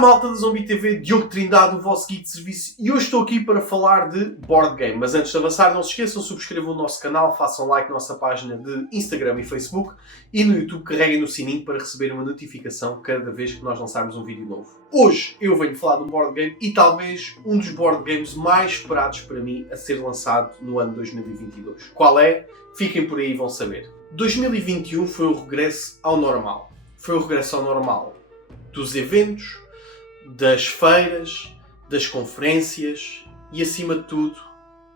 malta da Zombie TV, Diogo Trindade, o vosso guia de serviço, e hoje estou aqui para falar de board game. Mas antes de avançar, não se esqueçam, subscrevam o nosso canal, façam like na nossa página de Instagram e Facebook, e no YouTube carreguem no sininho para receberem uma notificação cada vez que nós lançarmos um vídeo novo. Hoje eu venho falar de um board game e talvez um dos board games mais esperados para mim a ser lançado no ano 2022. Qual é? Fiquem por aí e vão saber. 2021 foi o regresso ao normal. Foi o regresso ao normal dos eventos, das feiras, das conferências e, acima de tudo,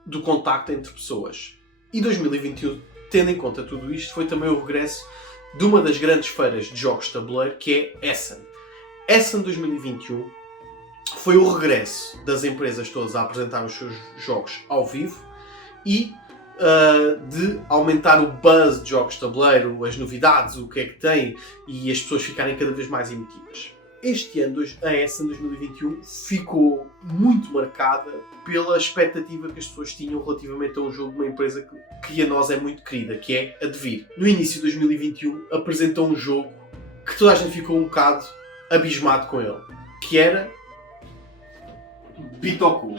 do contacto entre pessoas. E 2021, tendo em conta tudo isto, foi também o regresso de uma das grandes feiras de jogos de tabuleiro, que é Essen. Essen 2021 foi o regresso das empresas todas a apresentar os seus jogos ao vivo e de aumentar o buzz de jogos de tabuleiro, as novidades, o que é que tem, e as pessoas ficarem cada vez mais emotivas. Este ano, a Essen 2021, ficou muito marcada pela expectativa que as pessoas tinham relativamente a um jogo de uma empresa que a nós é muito querida, que é a Devir. No início de 2021, apresentou um jogo que toda a gente ficou um bocado abismado com ele, que era Bitoku.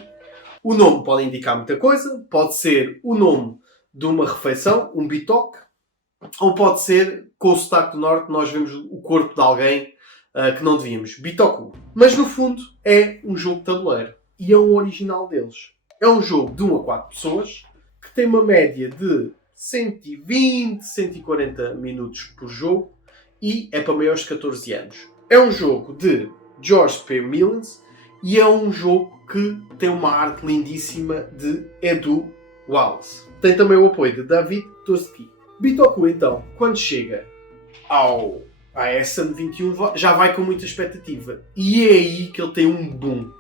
O nome pode indicar muita coisa, pode ser o nome de uma refeição, um bitoque, ou pode ser, com o sotaque do norte, nós vemos o corpo de alguém que não devíamos. Bitoku. Mas no fundo é um jogo de tabuleiro. E é um original deles. É um jogo de 1 a 4 pessoas, que tem uma média de 120, 140 minutos por jogo e é para maiores de 14 anos. É um jogo de George P. Millens e é um jogo que tem uma arte lindíssima de Edu Wallace. Tem também o apoio de David Toski. Bitoku, então, quando chega à Essen 21, já vai com muita expectativa. E é aí que ele tem um boom.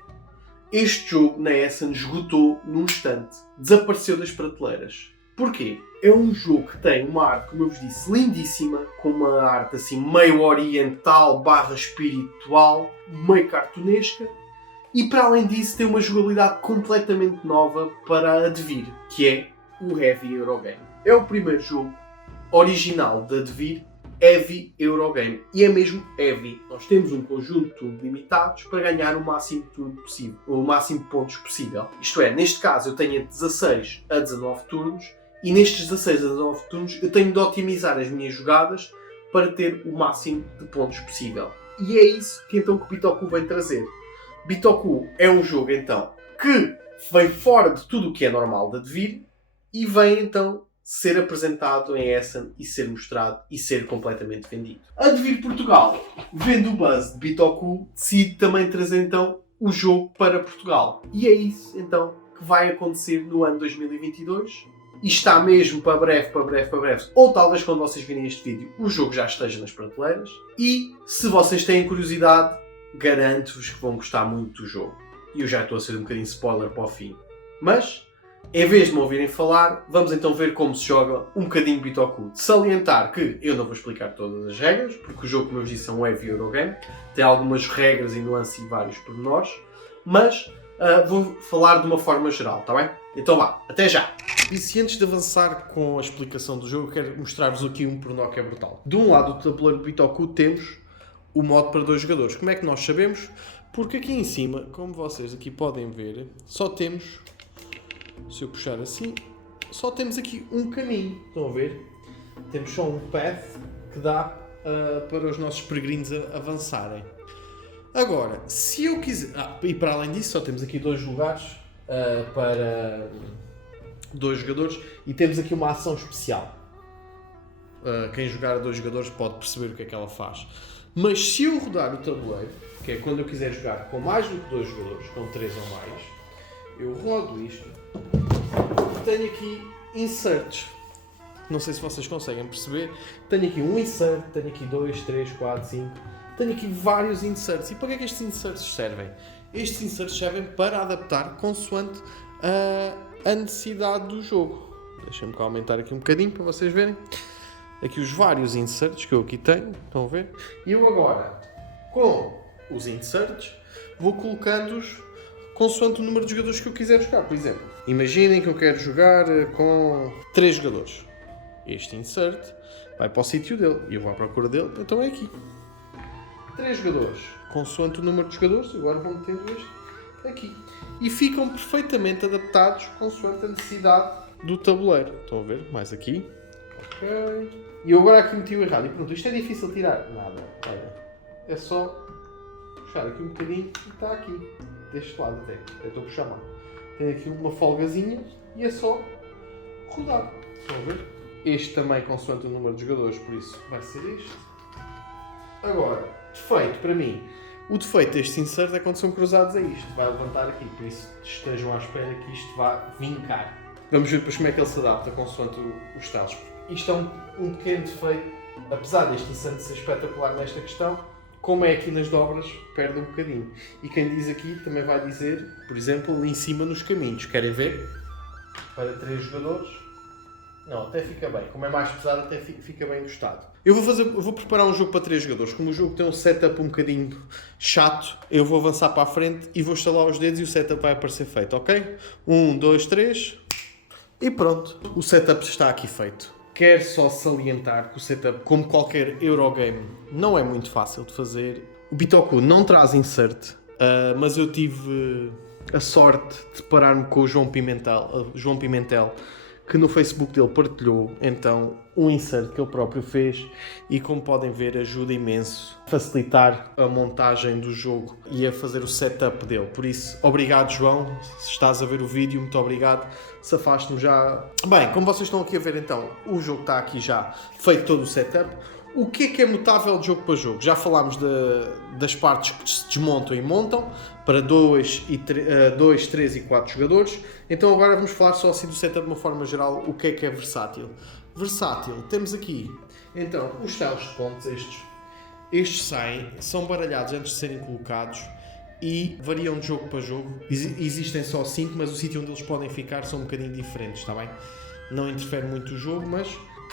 Este jogo na Essen esgotou num instante. Desapareceu das prateleiras. Porquê? É um jogo que tem uma arte, como eu vos disse, lindíssima, com uma arte assim meio oriental / espiritual, meio cartunesca. E para além disso tem uma jogabilidade completamente nova para a Devir, que é o Heavy Eurogame. É o primeiro jogo original da Devir, Heavy Eurogame. E é mesmo Heavy. Nós temos um conjunto de turnos limitados para ganhar o máximo de turno possível, o máximo de pontos possível. Isto é, neste caso eu tenho entre 16 a 19 turnos e nestes 16 a 19 turnos eu tenho de otimizar as minhas jogadas para ter o máximo de pontos possível. E é isso que então que o Bitoku vem trazer. Bitoku é um jogo, então, que vem fora de tudo o que é normal da Devir e vem, então, ser apresentado em Essen e ser mostrado e ser completamente vendido. A Devir Portugal, vendo o buzz de Bitoku, decide também trazer, então, o jogo para Portugal. E é isso, então, que vai acontecer no ano 2022. E está mesmo para breve, ou talvez quando vocês virem este vídeo, o jogo já esteja nas prateleiras. E, se vocês têm curiosidade, garanto-vos que vão gostar muito do jogo. E eu já estou a ser um bocadinho spoiler para o fim. Mas, em vez de me ouvirem falar, vamos então ver como se joga um bocadinho Bitoku. De salientar que eu não vou explicar todas as regras, porque o jogo, como eu disse, é um heavy Eurogame. Tem algumas regras e nuances e vários pormenores. Mas vou falar de uma forma geral, está bem? Então vá, até já! E se antes de avançar com a explicação do jogo, eu quero mostrar-vos aqui um pormenor que é brutal. De um lado do tabuleiro de Bitoku temos o modo para 2 jogadores. Como é que nós sabemos? Porque aqui em cima, como vocês aqui podem ver, só temos, se eu puxar assim, só temos aqui um caminho. Estão a ver? Temos só um path que dá para os nossos peregrinos avançarem. Agora, se eu quiser... e para além disso, só temos aqui 2 lugares para 2 jogadores e temos aqui uma ação especial. Quem jogar a 2 jogadores pode perceber o que é que ela faz. Mas se eu rodar o tabuleiro, que é quando eu quiser jogar com mais do que 2 jogadores, com 3 ou mais, eu rodo isto e tenho aqui inserts. Não sei se vocês conseguem perceber. Tenho aqui um insert, tenho aqui 2, 3, 4, 5. Tenho aqui vários inserts. E para que é que estes inserts servem? Estes inserts servem para adaptar consoante a necessidade do jogo. Deixa-me cá aumentar aqui um bocadinho para vocês verem. Aqui os vários inserts que eu aqui tenho, estão a ver? E eu agora, com os inserts, vou colocando-os consoante o número de jogadores que eu quiser jogar. Por exemplo, imaginem que eu quero jogar com 3 jogadores. Este insert vai para o sítio dele e eu vou à procura dele, então é aqui. 3 jogadores. Consoante o número de jogadores, agora vou metendo este aqui. E ficam perfeitamente adaptados consoante a necessidade do tabuleiro. Estão a ver? Mais aqui. Ok. E eu agora aqui meti o errado. E pronto, isto é difícil de tirar. Nada. Olha. É só puxar aqui um bocadinho e está aqui. Deste lado até. Eu estou a puxar mal. Tem aqui uma folgazinha e é só rodar. Estão a ver? Este também consoante o número de jogadores, por isso vai ser este. Agora, defeito para mim. O defeito deste insert é quando são cruzados a isto. Vai levantar aqui, por isso estejam à espera que isto vá vincar. Vamos ver depois como é que ele se adapta consoante os tiles. Isto é um pequeno defeito, apesar deste insert ser espetacular nesta questão, como é aqui nas dobras, perde um bocadinho. E quem diz aqui também vai dizer, por exemplo, ali em cima nos caminhos. Querem ver? Para 3 jogadores. Não, até fica bem. Como é mais pesado, até fica bem gostado. Eu vou preparar um jogo para 3 jogadores. Como o jogo tem um setup um bocadinho chato, eu vou avançar para a frente e vou estalar os dedos e o setup vai aparecer feito, ok? 1, 2, 3 e pronto. O setup está aqui feito. Quero só salientar que o setup, como qualquer Eurogame, não é muito fácil de fazer. O Bitoku não traz insert, mas eu tive a sorte de deparar-me com o João Pimentel, que no Facebook dele partilhou então um insert que ele próprio fez e, como podem ver, ajuda imenso a facilitar a montagem do jogo e a fazer o setup dele. Por isso, obrigado, João, se estás a ver o vídeo, muito obrigado. Safaste-me já. Bem, como vocês estão aqui a ver, então, o jogo está aqui já feito todo o setup. O que é mutável de jogo para jogo? Já falámos das partes que se desmontam e montam para 2, 3 e 4 jogadores. Então agora vamos falar só assim do setup de uma forma geral, o que é versátil. Versátil, temos aqui então os tiles de pontos, estes saem, são baralhados antes de serem colocados e variam de jogo para jogo. Existem só 5, mas o sítio onde eles podem ficar são um bocadinho diferentes, está bem? Não interfere muito o jogo, mas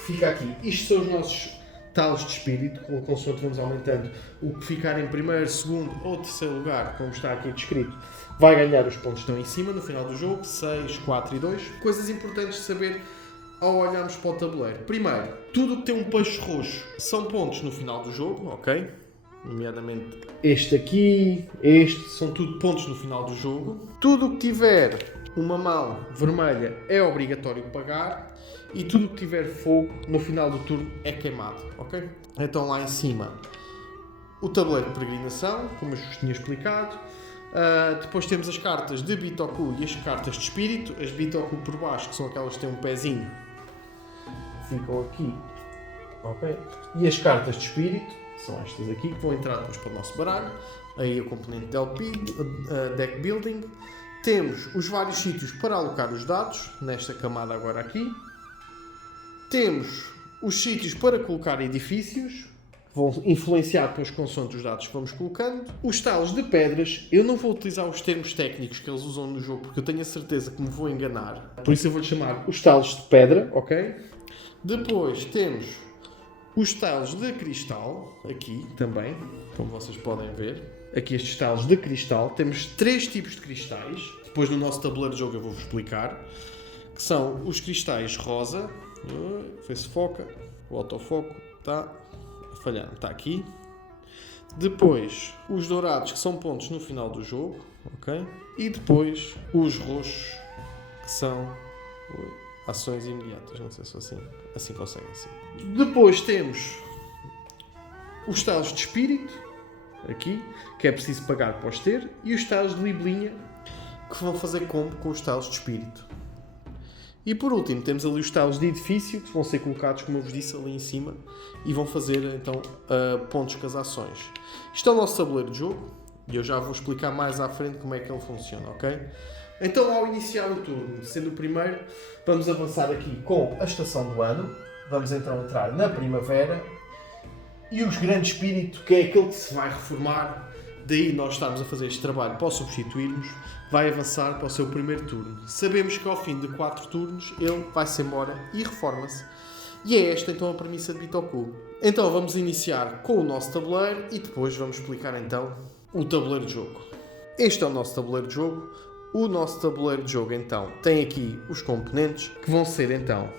fica aqui. Isto são os nossos tiles de espírito, consoante vamos aumentando. O que ficar em primeiro, segundo ou terceiro lugar, como está aqui descrito, vai ganhar os pontos que estão em cima no final do jogo, 6, 4 e 2. Coisas importantes de saber ao olharmos para o tabuleiro. Primeiro, tudo que tem um peixe roxo são pontos no final do jogo, ok? Nomeadamente este aqui, são tudo pontos no final do jogo. Tudo que tiver uma mão vermelha é obrigatório pagar e tudo que tiver fogo no final do turno é queimado, ok? Então lá em cima o tabuleiro de peregrinação, como eu vos tinha explicado. Depois temos as cartas de Bitoku e as cartas de espírito. As Bitoku por baixo, que são aquelas que têm um pezinho, ficam aqui, ok? E as cartas de espírito são estas aqui, que vão entrar depois para o nosso baralho. Aí o componente deck building. Temos os vários sítios para alocar os dados, nesta camada agora aqui. Temos os sítios para colocar edifícios, que vão influenciar depois consoante os dados que vamos colocando. Os tiles de pedras, eu não vou utilizar os termos técnicos que eles usam no jogo, porque eu tenho a certeza que me vou enganar. Por isso eu vou-lhe chamar os tiles de pedra, ok? Depois temos os tiles de cristal, aqui também, como vocês podem ver. Aqui estes tiles de cristal. Temos 3 tipos de cristais. Depois no nosso tabuleiro de jogo eu vou-vos explicar. Que são os cristais rosa. Vê-se foca. O autofoco está falhando. Está aqui. Depois os dourados, que são pontos no final do jogo. Ok? E depois os roxos, que são ações imediatas. Não sei se assim conseguem. Assim. Depois temos os tiles de espírito. Aqui, que é preciso pagar para os ter, e os tiles de libelinha, que vão fazer combo com os tiles de espírito. E por último, temos ali os tiles de edifício, que vão ser colocados, como eu vos disse, ali em cima, e vão fazer então pontos com as ações. Isto é o nosso tabuleiro de jogo, e eu já vou explicar mais à frente como é que ele funciona, ok? Então, ao iniciar o turno, sendo o primeiro, vamos avançar aqui com a estação do ano. Vamos então entrar na primavera. E os grande espírito, que é aquele que se vai reformar, daí nós estamos a fazer este trabalho para o substituirmos, vai avançar para o seu primeiro turno. Sabemos que ao fim de 4 turnos ele vai-se embora e reforma-se. E é esta então a premissa de Bitoku. Então vamos iniciar com o nosso tabuleiro e depois vamos explicar então o tabuleiro de jogo. Este é o nosso tabuleiro de jogo. O nosso tabuleiro de jogo então tem aqui os componentes, que vão ser então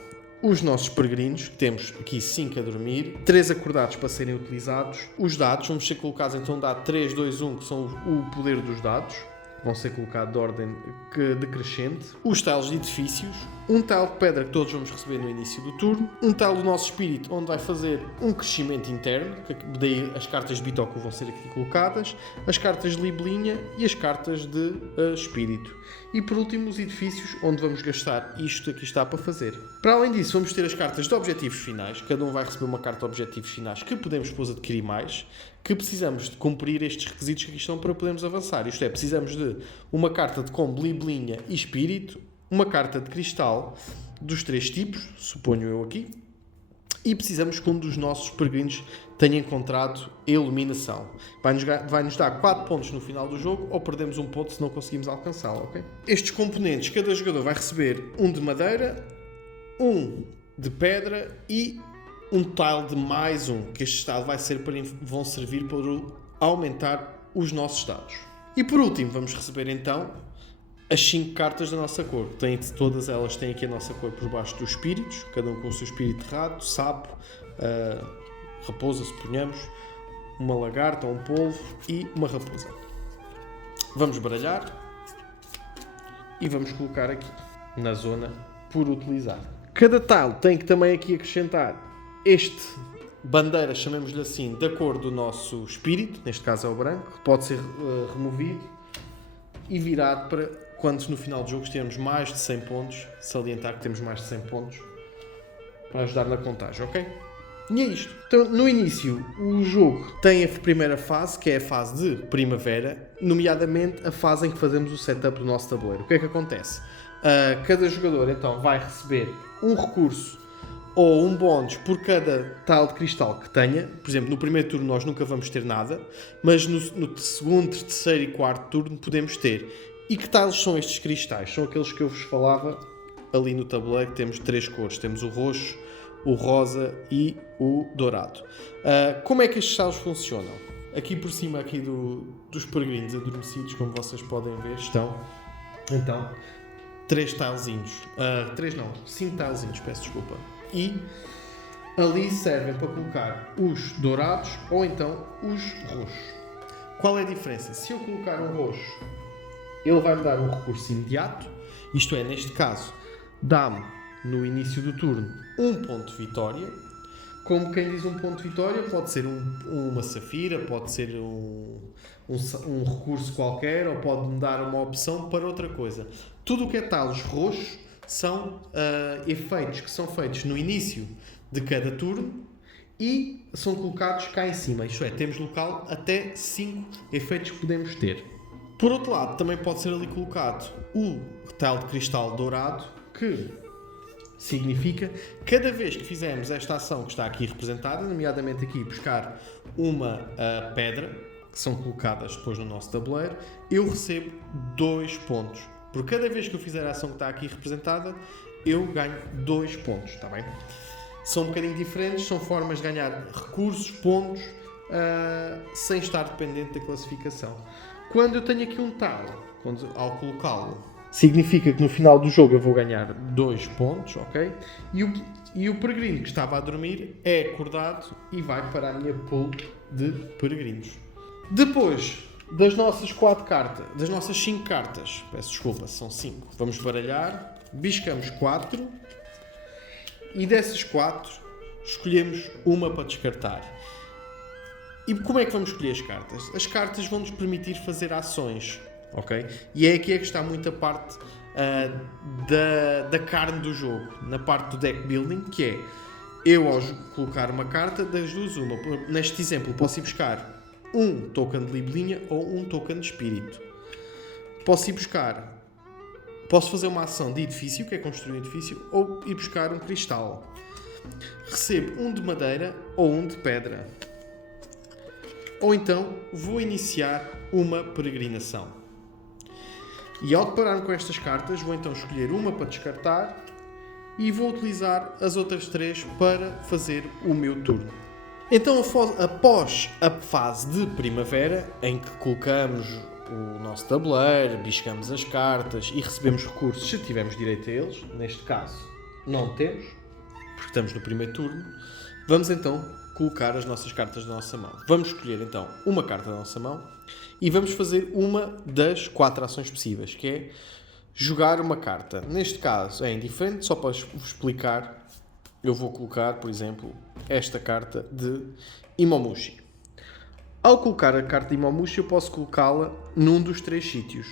os nossos peregrinos, que temos aqui 5 a dormir, 3 acordados para serem utilizados. Os dados, vamos ser colocados então dado 3, 2, 1, que são o poder dos dados. Vão ser colocados de ordem decrescente. Os tiles de edifícios. Um tile de pedra que todos vamos receber no início do turno. Um tile do nosso espírito, onde vai fazer um crescimento interno. Daí as cartas de Bitoku vão ser aqui colocadas. As cartas de libelinha e as cartas de espírito. E por último os edifícios, onde vamos gastar isto aqui está para fazer. Para além disso, vamos ter as cartas de objetivos finais. Cada um vai receber uma carta de objetivos finais que podemos depois adquirir mais. Que precisamos de cumprir estes requisitos que aqui estão para podermos avançar. Isto é, precisamos de uma carta de combo libelinha e espírito, uma carta de cristal dos 3 tipos, suponho eu aqui, e precisamos que um dos nossos peregrinos tenha encontrado a iluminação. Vai-nos dar 4 pontos no final do jogo ou perdemos 1 ponto se não conseguimos alcançá-lo, ok? Estes componentes, cada jogador vai receber um de madeira, um de pedra e um tile de mais um, que este estado vão servir para aumentar os nossos dados. E por último, vamos receber então as 5 cartas da nossa cor. Todas elas têm aqui a nossa cor por baixo dos espíritos, cada um com o seu espírito de rato, sapo, raposa, suponhamos, uma lagarta, um polvo e uma raposa. Vamos baralhar e vamos colocar aqui na zona por utilizar. Cada tile tem que também aqui acrescentar este bandeira, chamemos-lhe assim, da cor do nosso espírito, neste caso é o branco, que pode ser removido e virado para quando no final do jogo temos mais de 100 pontos, salientar que temos mais de 100 pontos para ajudar na contagem, ok? E é isto. Então, no início, o jogo tem a primeira fase, que é a fase de primavera, nomeadamente a fase em que fazemos o setup do nosso tabuleiro. O que é que acontece? Cada jogador, então, vai receber um recurso ou um bónus por cada tile de cristal que tenha. Por exemplo, no primeiro turno nós nunca vamos ter nada, mas no segundo, terceiro e quarto turno podemos ter. E que tiles são estes cristais? São aqueles que eu vos falava ali no tabuleiro, que temos 3 cores. Temos o roxo, o rosa e o dourado. Como é que estes tiles funcionam? Aqui por cima aqui dos peregrinos adormecidos, como vocês podem ver, estão então 3 tilezinhos. 5 tilezinhos, peço desculpa. E ali servem para colocar os dourados ou então os roxos. Qual é a diferença? Se eu colocar um roxo, ele vai-me dar um recurso imediato, isto é, neste caso, dá-me no início do turno um ponto de vitória. Como quem diz um ponto de vitória, pode ser uma safira, pode ser um recurso qualquer, ou pode-me dar uma opção para outra coisa. Tudo o que é talos roxos são efeitos que são feitos no início de cada turno e são colocados cá em cima. Isto é, temos local até 5 efeitos que podemos ter. Por outro lado, também pode ser ali colocado o tile de cristal dourado, que significa cada vez que fizermos esta ação que está aqui representada, nomeadamente aqui buscar uma pedra, que são colocadas depois no nosso tabuleiro, eu recebo 2 pontos. Por cada vez que eu fizer a ação que está aqui representada, eu ganho 2 pontos, está bem? São um bocadinho diferentes, são formas de ganhar recursos, pontos, sem estar dependente da classificação. Quando eu tenho aqui um tile, ao colocá-lo, significa que no final do jogo eu vou ganhar 2 pontos, ok? E o peregrino que estava a dormir é acordado e vai para a minha pool de peregrinos. Depois das nossas 4 cartas, das nossas 5 cartas, peço desculpa, são 5, vamos baralhar, biscamos 4 e dessas 4 escolhemos uma para descartar. E como é que vamos escolher as cartas? As cartas vão-nos permitir fazer ações, ok? E é aqui é que está muita parte da carne do jogo, na parte do deck building, que é eu ao colocar uma carta das duas uma. Neste exemplo posso ir buscar um token de libelinha ou um token de espírito. Posso fazer uma ação de edifício, que é construir um edifício, ou ir buscar um cristal. Recebo um de madeira ou um de pedra. Ou então vou iniciar uma peregrinação. E ao deparar-me com estas cartas, vou então escolher uma para descartar e vou utilizar as outras 3 para fazer o meu turno. Então, após a fase de primavera, em que colocamos o nosso tabuleiro, biscamos as cartas e recebemos recursos se tivermos direito a eles, neste caso não temos, porque estamos no primeiro turno, vamos então colocar as nossas cartas da nossa mão. Vamos escolher então uma carta da nossa mão e vamos fazer uma das 4 ações possíveis, que é jogar uma carta. Neste caso é indiferente, só para vos explicar, eu vou colocar, por exemplo, esta carta de Imomushi. Ao colocar a carta de Imomushi, eu posso colocá-la num dos 3 sítios.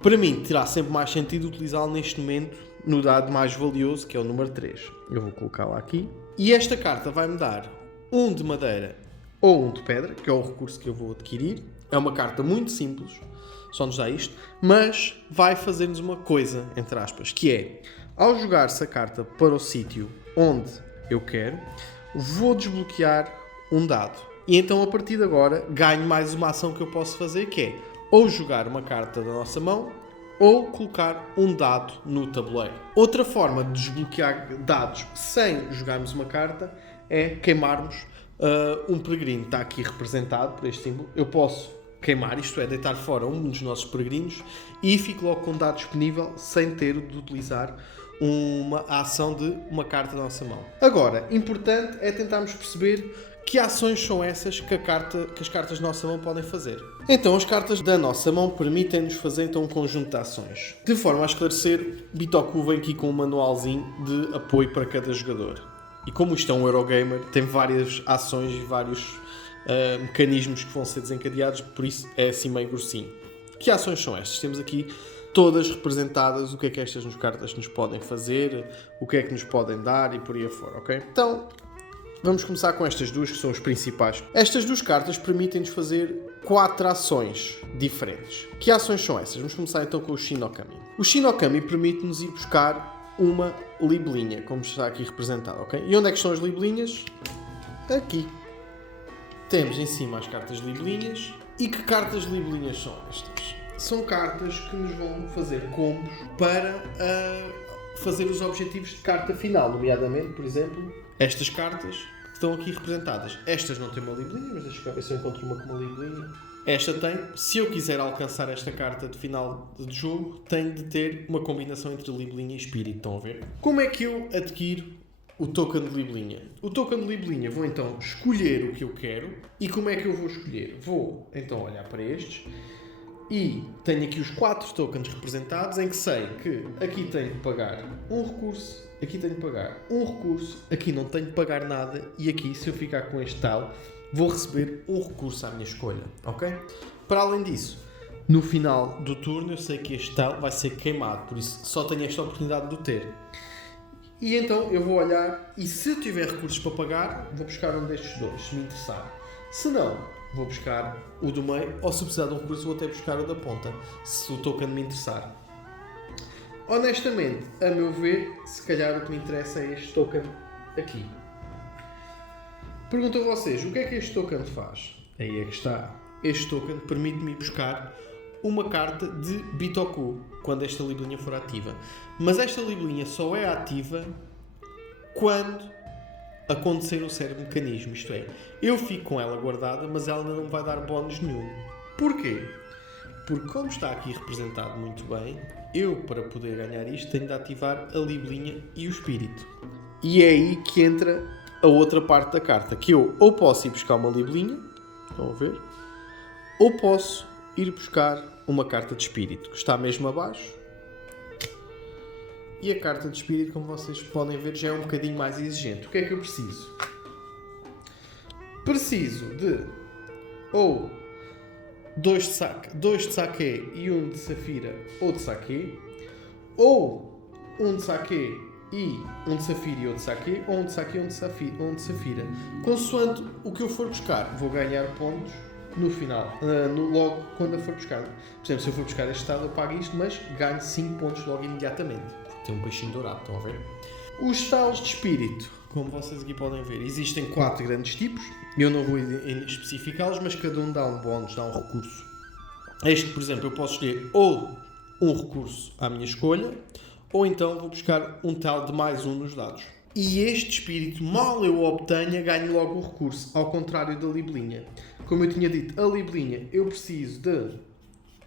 Para mim, terá sempre mais sentido utilizá-la neste momento no dado mais valioso, que é o número 3. Eu vou colocá-la aqui. E esta carta vai-me dar um de madeira ou um de pedra, que é o recurso que eu vou adquirir. É uma carta muito simples, só nos dá isto, mas vai fazer-nos uma coisa, entre aspas, que é, ao jogar-se a carta para o sítio onde eu quero, vou desbloquear um dado. E então, a partir de agora, ganho mais uma ação que eu posso fazer, que é ou jogar uma carta da nossa mão ou colocar um dado no tabuleiro. Outra forma de desbloquear dados sem jogarmos uma carta é queimarmos um peregrino. Está aqui representado por este símbolo. Eu posso queimar, isto é, deitar fora um dos nossos peregrinos e fico logo com um dado disponível sem ter de utilizar a ação de uma carta da nossa mão. Agora, importante é tentarmos perceber que ações são essas que as cartas da nossa mão podem fazer. Então, as cartas da nossa mão permitem-nos fazer então, um conjunto de ações. De forma a esclarecer, Bitoku vem aqui com um manualzinho de apoio para cada jogador. E como isto é um Eurogamer, tem várias ações e vários mecanismos que vão ser desencadeados, por isso é assim meio grossinho. Que ações são estas? Temos aqui todas representadas, o que é que estas cartas nos podem fazer, o que é que nos podem dar e por aí afora, ok? Então, vamos começar com estas duas que são os principais. Estas 2 cartas permitem-nos fazer 4 ações diferentes. Que ações são essas? Vamos começar então com o Shinokami. O Shinokami permite-nos ir buscar uma libelinha, como está aqui representado, ok? E onde é que estão as libelinhas? Aqui. Temos em cima as cartas libelinhas. E que cartas libelinhas são estas? São cartas que nos vão fazer combos para fazer os objetivos de carta final, nomeadamente, por exemplo, estas cartas que estão aqui representadas. Estas não têm uma libelinha, mas deixa eu ver se eu encontro uma com uma libelinha. Esta tem. Se eu quiser alcançar esta carta de final de jogo, tenho de ter uma combinação entre libelinha e espírito. Estão a ver? Como é que eu adquiro o token de libelinha? O token de libelinha vou então escolher o que eu quero. E como é que eu vou escolher? Vou então olhar para estes e tenho aqui os 4 tokens representados, em que sei que aqui tenho que pagar um recurso, aqui tenho que pagar um recurso, aqui não tenho que pagar nada e aqui, se eu ficar com este tal, vou receber um recurso à minha escolha, ok? Para além disso, no final do turno eu sei que este tal vai ser queimado, por isso só tenho esta oportunidade de o ter. E então eu vou olhar e se eu tiver recursos para pagar, vou buscar um destes 2, se me interessar. Se não, vou buscar o do meio, ou se precisar de um recurso vou até buscar o da ponta, se o token me interessar. Honestamente, a meu ver, se calhar o que me interessa é este token aqui. Pergunto a vocês, o que é que este token faz? Aí é que está. Este token permite-me buscar uma carta de Bitoku, quando esta libelinha for ativa. Mas esta libelinha só é ativa quando acontecer um certo mecanismo, isto é, eu fico com ela guardada, mas ela ainda não me vai dar bónus nenhum. Porquê? Porque como está aqui representado muito bem, eu para poder ganhar isto tenho de ativar a libelinha e o espírito. E é aí que entra a outra parte da carta, que eu ou posso ir buscar uma libelinha, estão a ver? Ou posso ir buscar uma carta de espírito, que está mesmo abaixo. E a carta de espírito, como vocês podem ver, já é um bocadinho mais exigente. O que é que eu preciso? Preciso de ou 2 de saque e 1 de safira ou de saque, ou 1 de saque e 1 de safira e outro de saque, ou 1 de saque e 1 de safira. Consoante o que eu for buscar, vou ganhar pontos no final, logo quando eu for buscar. Por exemplo, se eu for buscar este estado, eu pago isto, mas ganho 5 pontos logo imediatamente. Tem um peixinho dourado, estão a ver? Os estalos de espírito, como vocês aqui podem ver, existem 4 grandes tipos. Eu não vou especificá-los, mas cada um dá um bónus, dá um recurso. Este, por exemplo, eu posso escolher ou um recurso à minha escolha, ou então vou buscar um tal de mais um nos dados. E este espírito, mal eu o obtenha, ganho logo o recurso, ao contrário da libelinha. Como eu tinha dito, a libelinha eu preciso de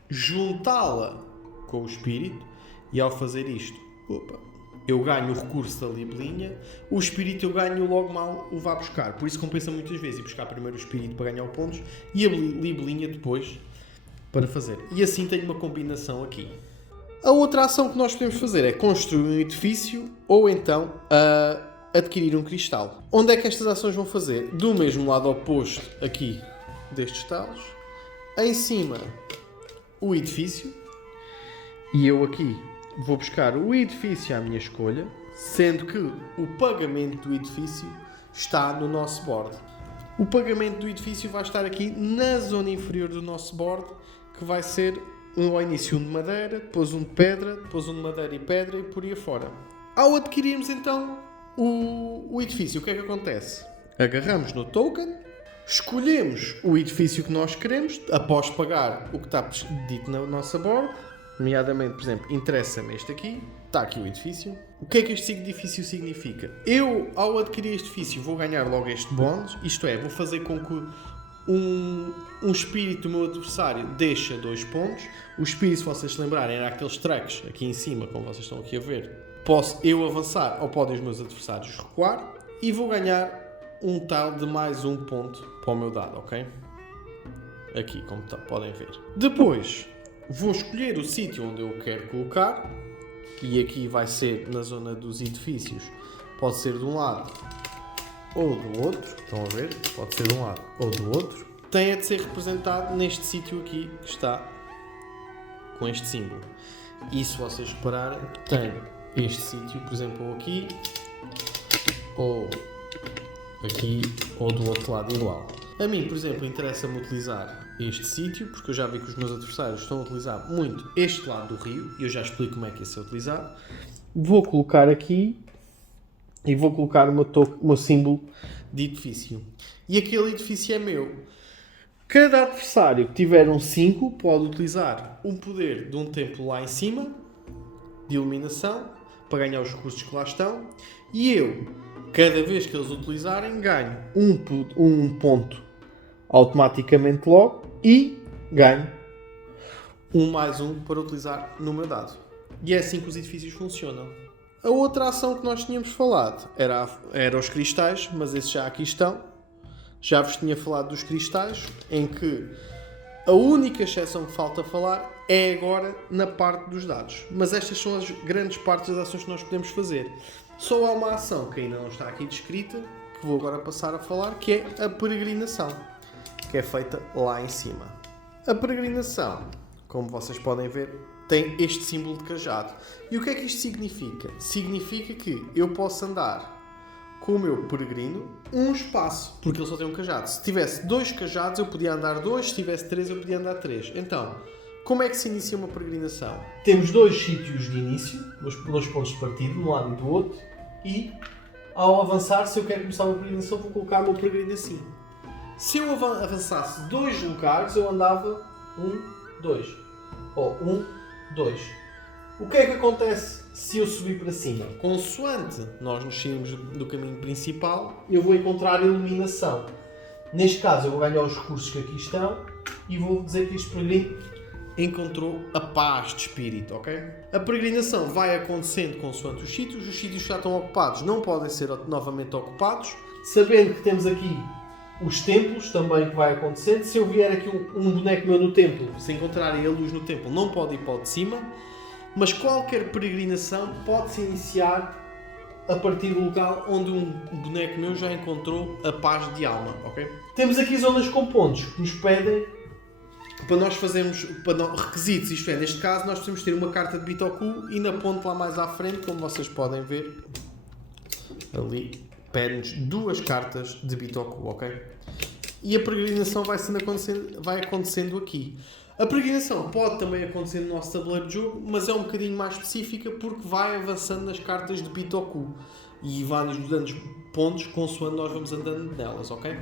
juntá-la com o espírito, e ao fazer isto, eu ganho o recurso da libelinha, o espírito eu ganho logo mal o vá buscar. Por isso compensa muitas vezes ir buscar primeiro o espírito para ganhar os pontos e a libelinha depois para fazer. E assim tenho uma combinação aqui. A outra ação que nós podemos fazer é construir um edifício ou então adquirir um cristal. Onde é que estas ações vão fazer? Do mesmo lado oposto aqui destes talos. Em cima o edifício. E eu aqui vou buscar o edifício à minha escolha, sendo que o pagamento do edifício está no nosso board. O pagamento do edifício vai estar aqui na zona inferior do nosso board, que vai ser ao início um de madeira, depois um de pedra, depois um de madeira e pedra e por aí afora. Ao adquirirmos então o edifício, o que é que acontece? Agarramos no token, escolhemos o edifício que nós queremos, após pagar o que está dito na nossa board, nomeadamente, por exemplo, interessa-me este aqui, está aqui o edifício. O que é que este edifício significa? Eu, ao adquirir este edifício, vou ganhar logo este bónus, isto é, vou fazer com que um espírito do meu adversário deixa 2 pontos. O espírito, se vocês se lembrarem, era aqueles tracks aqui em cima, como vocês estão aqui a ver. Posso eu avançar ou podem os meus adversários recuar e vou ganhar um tal de mais 1 ponto para o meu dado, ok? Aqui, como podem ver. Depois, vou escolher o sítio onde eu quero colocar, e aqui vai ser na zona dos edifícios. Pode ser de um lado ou do outro, estão a ver? Pode ser de um lado ou do outro. Tem de ser representado neste sítio aqui que está com este símbolo. E se vocês repararem, tem este sítio, por exemplo, ou aqui, ou do outro lado igual. A mim, por exemplo, interessa-me utilizar este sítio, porque eu já vi que os meus adversários estão a utilizar muito este lado do rio, e eu já explico como é que esse é utilizado. Vou colocar aqui e vou colocar o meu símbolo de edifício. E aquele edifício é meu. Cada adversário que tiver um 5 pode utilizar um poder de um templo lá em cima, de iluminação, para ganhar os recursos que lá estão, e eu, cada vez que eles utilizarem, ganho um ponto automaticamente logo e ganho mais um para utilizar no meu dado. E é assim que os edifícios funcionam. A outra ação que nós tínhamos falado era os cristais, mas esses já aqui estão. Já vos tinha falado dos cristais, em que a única exceção que falta falar é agora na parte dos dados. Mas estas são as grandes partes das ações que nós podemos fazer. Só há uma ação que ainda não está aqui descrita, que vou agora passar a falar, que é a peregrinação, que é feita lá em cima. A peregrinação, como vocês podem ver, tem este símbolo de cajado. E o que é que isto significa? Significa que eu posso andar com o meu peregrino um espaço, porque ele só tem um cajado. Se tivesse 2 cajados, eu podia andar 2, se tivesse 3, eu podia andar 3. Então, como é que se inicia uma peregrinação? Temos 2 sítios de início, 2 pontos de partida, de um lado e do outro, e ao avançar, se eu quero começar uma peregrinação, vou colocar o meu peregrino assim. Se eu avançasse 2 lugares, eu andava 1, 2. Ou 1, 2. O que é que acontece se eu subir para cima? Consoante nós nos saímos do caminho principal, eu vou encontrar a iluminação. Neste caso, eu vou ganhar os recursos que aqui estão e vou dizer que este peregrino encontrou a paz de espírito, ok? A peregrinação vai acontecendo consoante os sítios que já estão ocupados não podem ser novamente ocupados, sabendo que temos aqui os templos também que vai acontecendo. Se eu vier aqui um boneco meu no templo, se encontrarem a luz no templo, não pode ir para o de cima, mas qualquer peregrinação pode-se iniciar a partir do local onde um boneco meu já encontrou a paz de alma, ok? Temos aqui zonas com pontos que nos pedem para nós fazermos requisitos, isto é, neste caso nós precisamos ter uma carta de Bitoku e na ponte lá mais à frente, como vocês podem ver, ali pede-nos 2 cartas de Bitoku, ok? E a peregrinação vai acontecendo aqui. A peregrinação pode também acontecer no nosso tabuleiro de jogo, mas é um bocadinho mais específica porque vai avançando nas cartas de Bitoku e vai-nos dando pontos consoante nós vamos andando nelas, ok?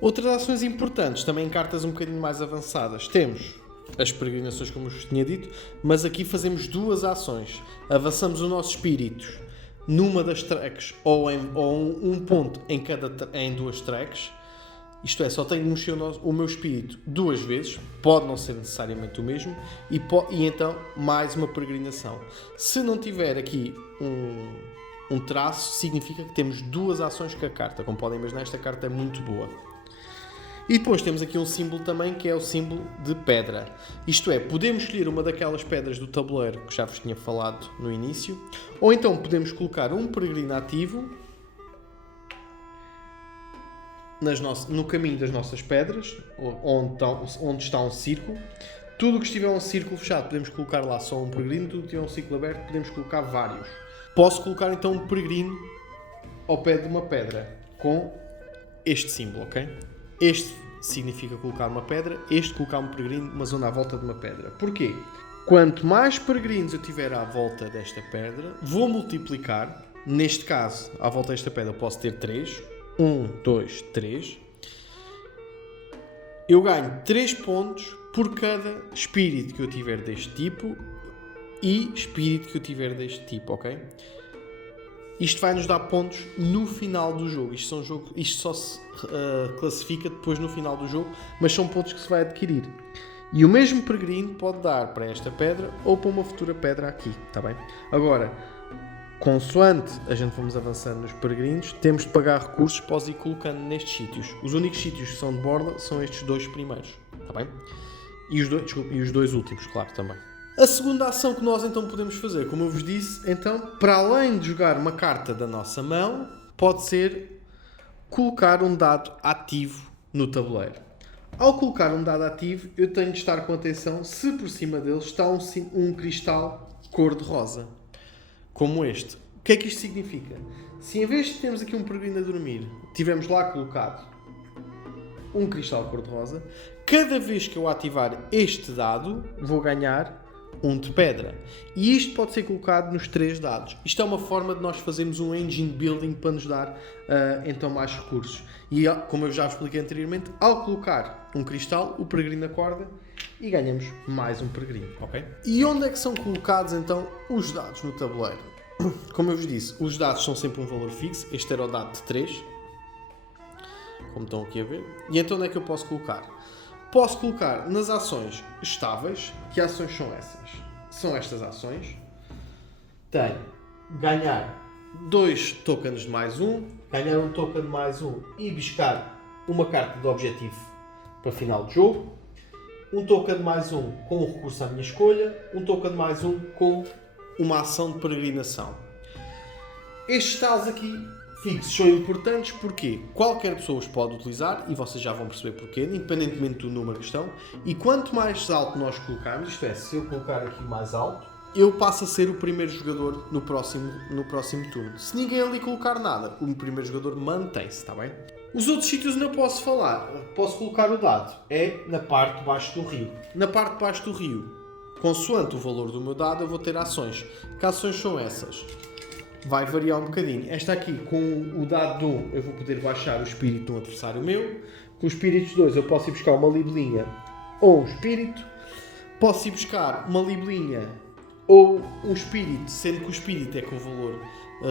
Outras ações importantes, também em cartas um bocadinho mais avançadas, temos as peregrinações, como eu vos tinha dito, mas aqui fazemos 2 ações. Avançamos o nosso espírito numa das tracks ou um ponto em 2 tracks Isto é, só tenho de mexer o meu espírito 2 vezes, pode não ser necessariamente o mesmo, e então mais uma peregrinação. Se não tiver aqui um traço, significa que temos 2 ações com a carta. Como podem imaginar, esta carta é muito boa. E depois temos aqui um símbolo também, que é o símbolo de pedra. Isto é, podemos escolher uma daquelas pedras do tabuleiro que já vos tinha falado no início, ou então podemos colocar um peregrino ativo no caminho das nossas pedras, onde está um círculo. Tudo o que estiver um círculo fechado, podemos colocar lá só um peregrino. Tudo que tiver um círculo aberto, podemos colocar vários. Posso colocar então um peregrino ao pé de uma pedra com este símbolo, ok? Este significa colocar uma pedra, este colocar um peregrino numa zona à volta de uma pedra. Porquê? Quanto mais peregrinos eu tiver à volta desta pedra, vou multiplicar. Neste caso, à volta desta pedra eu posso ter 3. 1, 2, 3. Eu ganho 3 pontos por cada espírito que eu tiver deste tipo e espírito que eu tiver deste tipo, ok? Isto vai nos dar pontos no final do jogo. Isto só se classifica depois no final do jogo, mas são pontos que se vai adquirir. E o mesmo peregrino pode dar para esta pedra ou para uma futura pedra aqui, está bem? Agora, consoante a gente vamos avançando nos peregrinos, temos de pagar recursos para os ir colocando nestes sítios. Os únicos sítios que são de borla são estes 2 primeiros, está bem? E os dois últimos, claro, também. A segunda ação que nós então podemos fazer, como eu vos disse, então, para além de jogar uma carta da nossa mão, pode ser colocar um dado ativo no tabuleiro. Ao colocar um dado ativo, eu tenho de estar com atenção se por cima dele está um cristal cor-de-rosa, como este. O que é que isto significa? Se em vez de termos aqui um peregrino a dormir, tivermos lá colocado um cristal cor-de-rosa, cada vez que eu ativar este dado, vou ganhar um de pedra. E isto pode ser colocado nos 3 dados. Isto é uma forma de nós fazermos um engine building para nos dar então mais recursos. E como eu já vos expliquei anteriormente, ao colocar um cristal, o peregrino acorda e ganhamos mais um peregrino, ok? E onde é que são colocados então os dados no tabuleiro? Como eu vos disse, os dados são sempre um valor fixo. Este era o dado de 3, como estão aqui a ver. E então onde é que eu posso colocar? Posso colocar nas ações estáveis. Que ações são essas? São estas ações. Tenho ganhar 2 tokens de mais 1, ganhar um token de mais 1 e buscar uma carta de objetivo para final de jogo. Um token de mais 1 com um recurso à minha escolha. Um token de mais 1 com uma ação de peregrinação. Estes tais aqui fixos são importantes porque qualquer pessoa os pode utilizar e vocês já vão perceber porquê, independentemente do número que estão. E quanto mais alto nós colocarmos, isto é, se eu colocar aqui mais alto, eu passo a ser o primeiro jogador no próximo turno. Se ninguém ali colocar nada, o primeiro jogador mantém-se, está bem? Os outros sítios onde eu posso colocar o dado é na parte de baixo do rio. Na parte de baixo do rio, consoante o valor do meu dado, eu vou ter ações. Que ações são essas? Vai variar um bocadinho. Esta aqui, com o dado de 1, eu vou poder baixar o espírito de um adversário meu. Com os espíritos 2, eu posso ir buscar uma libelinha ou um espírito. Posso ir buscar uma libelinha ou um espírito, sendo que o espírito é com o valor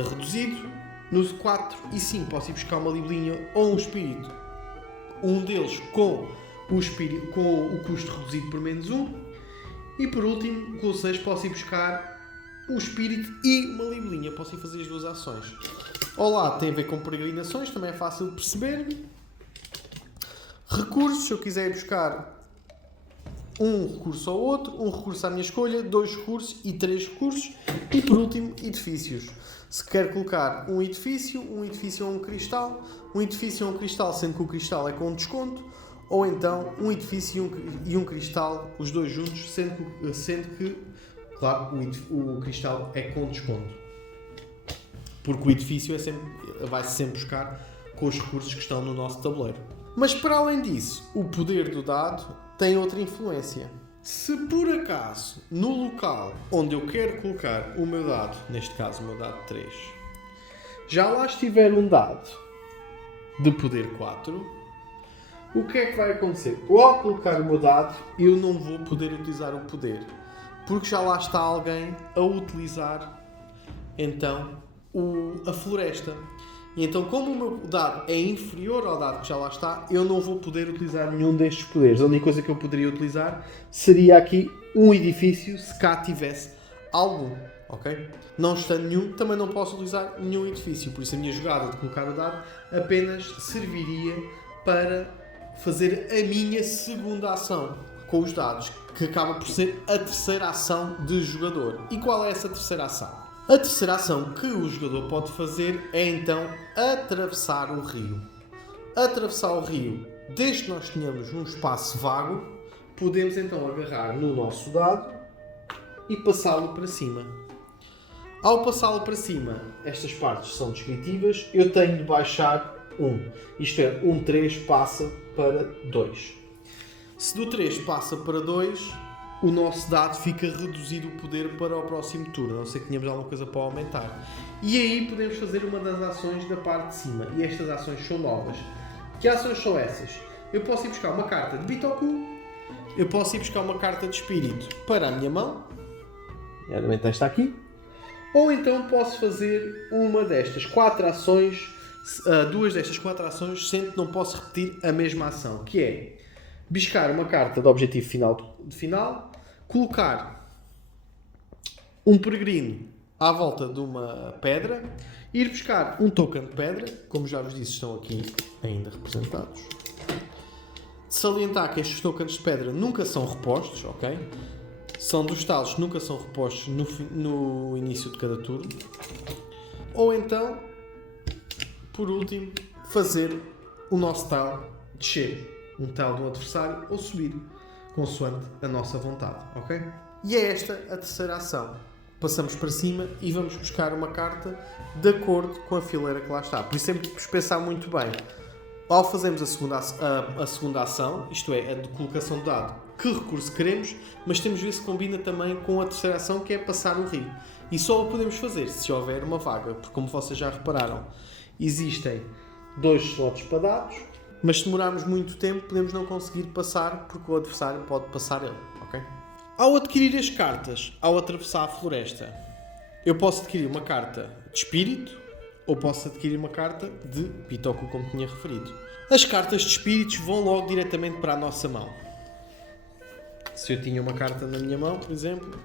reduzido. Nos 4 e 5, posso ir buscar uma libelinha ou um espírito. Um deles com o custo reduzido por menos 1. E por último, com o 6, posso ir buscar o espírito e uma libelinha. Posso ir fazer as 2 ações. Olá, tem a ver com peregrinações, também é fácil de perceber. Recursos, se eu quiser ir buscar um recurso ou outro, um recurso à minha escolha, 2 recursos e 3 recursos. E por último, edifícios. Se quer colocar um edifício é um cristal sendo que o cristal é com desconto, ou então um edifício e um cristal, os 2 juntos, sendo que claro, o cristal é com desconto. Porque o edifício vai-se sempre buscar com os recursos que estão no nosso tabuleiro. Mas para além disso, o poder do dado tem outra influência. Se por acaso, no local onde eu quero colocar o meu dado, neste caso o meu dado 3, já lá estiver um dado de poder 4, o que é que vai acontecer? Ao colocar o meu dado, eu não vou poder utilizar o poder. Porque já lá está alguém a utilizar então a floresta. E então, como o meu dado é inferior ao dado que já lá está, eu não vou poder utilizar nenhum destes poderes. A única coisa que eu poderia utilizar seria aqui um edifício, se cá tivesse algum. Ok? Não estando nenhum, também não posso utilizar nenhum edifício. Por isso a minha jogada de colocar o dado apenas serviria para fazer a minha segunda ação com os dados, que acaba por ser a terceira ação de jogador. E qual é essa terceira ação? A terceira ação que o jogador pode fazer é então atravessar o rio. Atravessar o rio, desde que nós tenhamos um espaço vago, podemos então agarrar no nosso dado e passá-lo para cima. Ao passá-lo para cima, estas partes são descritivas, eu tenho de baixar 1. Isto é, 3 passa para 2. Se do 3 passa para 2, o nosso dado fica reduzido o poder para o próximo turno, a não ser que tenhamos alguma coisa para aumentar. E aí podemos fazer uma das ações da parte de cima. E estas ações são novas. Que ações são essas? Eu posso ir buscar uma carta de Bitoku, eu posso ir buscar uma carta de Espírito para a minha mão, nomeadamente esta aqui, ou então posso fazer uma destas 4 ações, 2 destas 4 ações, sendo que não posso repetir a mesma ação, que é buscar uma carta de objetivo final, colocar um peregrino à volta de uma pedra, ir buscar um token de pedra, como já vos disse, estão aqui ainda representados. Salientar que estes tokens de pedra nunca são repostos, ok? São dos talos que nunca são repostos no início de cada turno. Ou então, por último, fazer o nosso talo descer. Um talo do adversário ou subir, consoante a nossa vontade, ok? E é esta a terceira ação. Passamos para cima e vamos buscar uma carta de acordo com a fileira que lá está. Por isso temos de pensar muito bem. Ao fazermos a segunda ação, isto é, a de colocação de dado, que recurso queremos, mas temos de ver se combina também com a terceira ação, que é passar o rio. E só o podemos fazer se houver uma vaga, porque como vocês já repararam, existem 2 slots para dados, mas se demorarmos muito tempo podemos não conseguir passar, porque o adversário pode passar ele, ok? Ao adquirir as cartas, ao atravessar a floresta, eu posso adquirir uma carta de espírito ou posso adquirir uma carta de Bitoku, como tinha referido. As cartas de espíritos vão logo diretamente para a nossa mão. Se eu tinha uma carta na minha mão, por exemplo,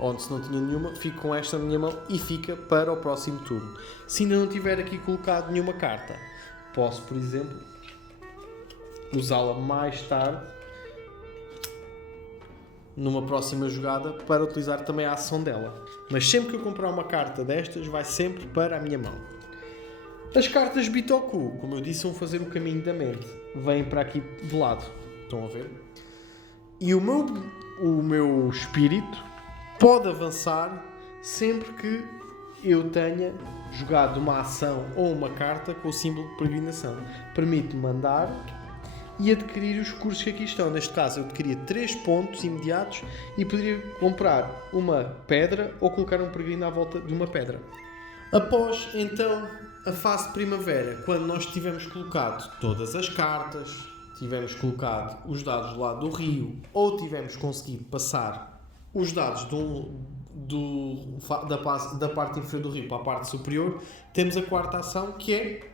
ou se não tinha nenhuma, fico com esta na minha mão e fica para o próximo turno. Se ainda não tiver aqui colocado nenhuma carta, posso, por exemplo, usá-la mais tarde numa próxima jogada para utilizar também a ação dela. Mas sempre que eu comprar uma carta destas, vai sempre para a minha mão. As cartas Bitoku, como eu disse, vão fazer o caminho da mente. Vêm para aqui de lado. Estão a ver? E o meu espírito pode avançar sempre que eu tenha jogado uma ação ou uma carta com o símbolo de peregrinação. Permite-me andar e adquirir os recursos que aqui estão. Neste caso, eu adquiria 3 pontos imediatos e poderia comprar uma pedra ou colocar um peregrino à volta de uma pedra. Após, então, a fase de primavera, quando nós tivermos colocado todas as cartas, tivermos colocado os dados do lado do rio ou tivermos conseguido passar os dados da parte inferior do rio para a parte superior, temos a quarta ação, que é